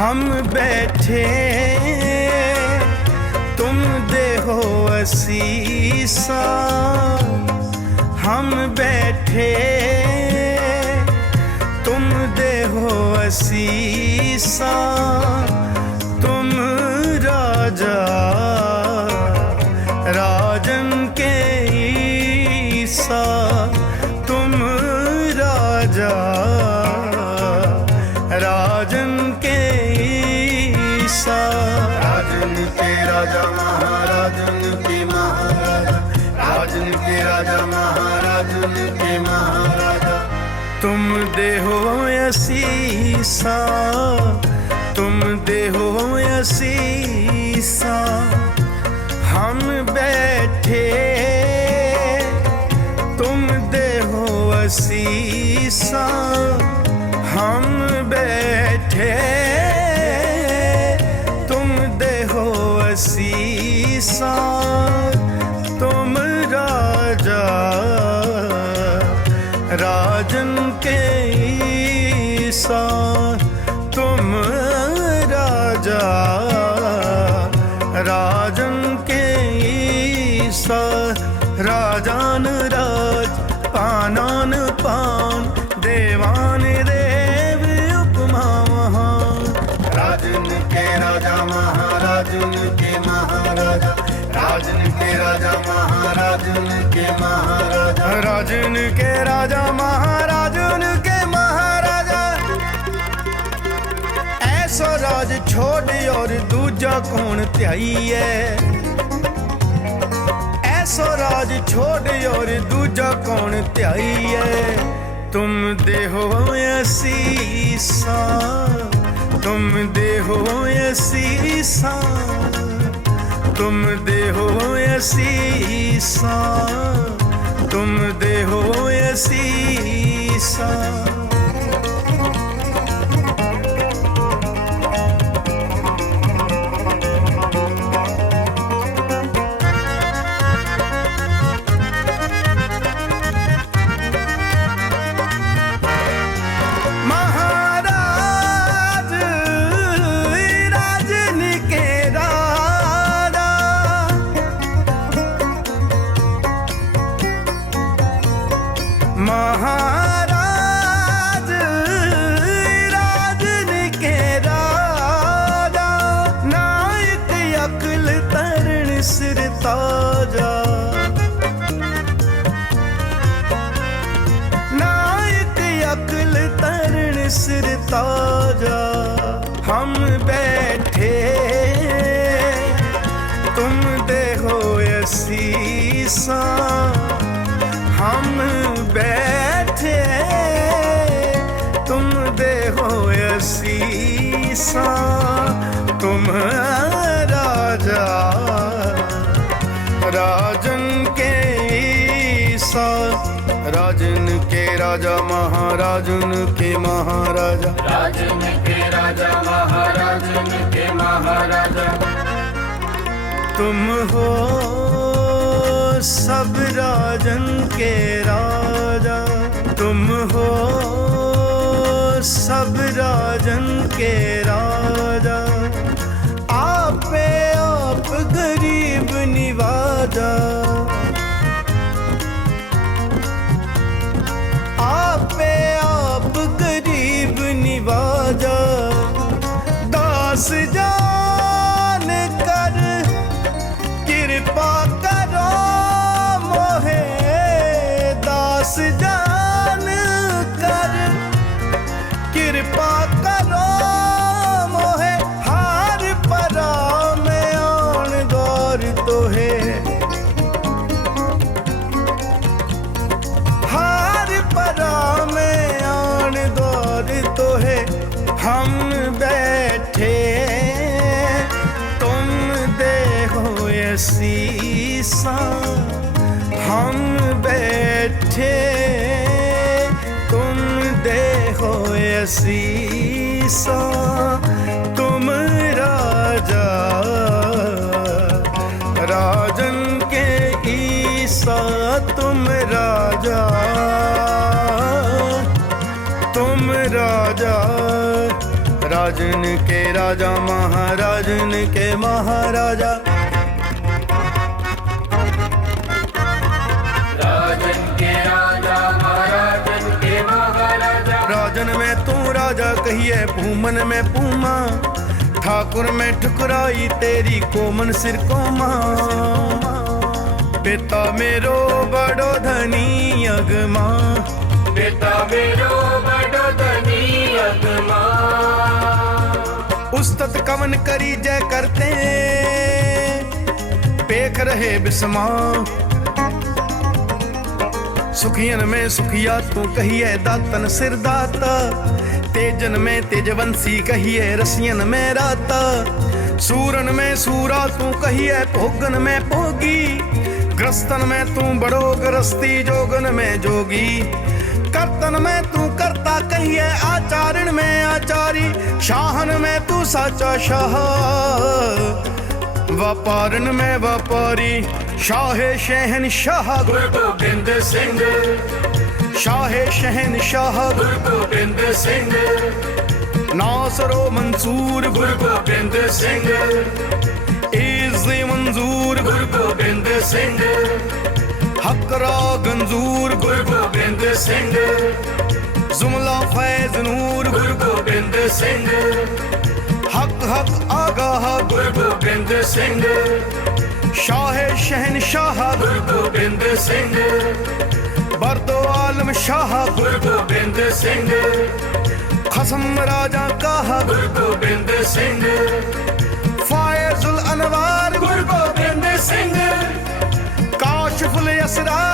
हम बैठे तुम देहो असीसा, हम बैठे तुम देहो असीसा, तुम राजा राजन के ईसा, तुम राजा राजन के ईसा। राजन के राजा महाराजन के महाराजा, राजन के राजा महाराजन के महाराजा, तुम देहो असीसा, तुम देहो असीसा। हम बैठे तुम देहो असीसा, हम बैठे तुम देहो असीसा, तुम राजा राजन के ईसा, तुम राजा राजन के ईसा। राजान राज पानान पान, देवान देव उपमा महान। राजन के राजा महाराजन के महाराजा, राजन के राजा महाराजन के महाराजा, राजन के राजा महाराजन के महाराजा। ऐसा राज छोड़ और दूजा कौन त्याईए, ऐसा राज छोड़ और दूजा कौन त्याईए। तुम देहो असीसा, तुम देहो असीसा, तुम देहो असीसा, तुम देहो असीसा। महाराज राजन के राजा, नायक अकल तरण सिर ताजा, नायक अकल तरण सिर ताजा। हम बैठे तुम देहो असीसा, हम बैठे तुम देहो असीसा, तुम राजा राजन के ईसा। राजन के राजा महाराजन के महाराजा, राजन के राजा महाराजन के महाराजा। तुम हो सब राजन के राजा, तुम हो सब राजन के राजा। आपे आप गरीब निवाजा, आपे आप गरीब निवाजा। दास जान कर कृपा करो मोहे, दास जान कर कृपा करो मोहे। हार परा में आन गौर तो है, हार परा में आन गौर तो है। हम बैठे तुम देहो असीसा, हम बैठे तुम देहो असीसा, तुम राजा राजन के ईसा, तुम राजा तुम राजा महाराजन के राजा महाराजन के महाराजा राजन के राजा महाराजन के महाराजा राजन में तू राजा कहिए भूमन में पूमा ठाकुर में ठुकराई तेरी कोमन सिर को मां पिता मेरो बड़ो धनी अगमा पिता मेरो बड़ो धनी अगमा उस्तत कवन करी जय करते पेख रहे बिस्मा सुखियन में सुखिया तू कहिए दातन सिर दाता तेजन में तेजवंशी कहिए रसियन में राता सूरन में सूरा तू कहिए भोगन में भोगी ग्रस्तन में तू बड़ो ग्रस्ती जोगन में जोगी कर्तन में तू करता कहिए आचारण में आचारी शाहन में तू साचा शाह व्यापारन में व्यापारी शाहे शहन शाह गुरु गोबिंद सिंह शाहे शहन शाह गुरु गोबिंद सिंह नासरो मंसूर गुरु गोबिंद सिंह इज़ मंजूर गुरु गोबिंद सिंह हकरा गंजूर गुरु गोबिंद सिंह जुमला फैज नूर गुरु गोबिंद सिंह हक हक आगाह गुरु गोबिंद सिंह शाहे शहन शाह गुरु गोबिंद सिंह बरदो आलम शाह गुरु गोबिंद सिंह खसम राजा काहा गुरु गोबिंद सिंह फायजुल अनवार गुरु गोबिंद सिंह काशिफुल असरार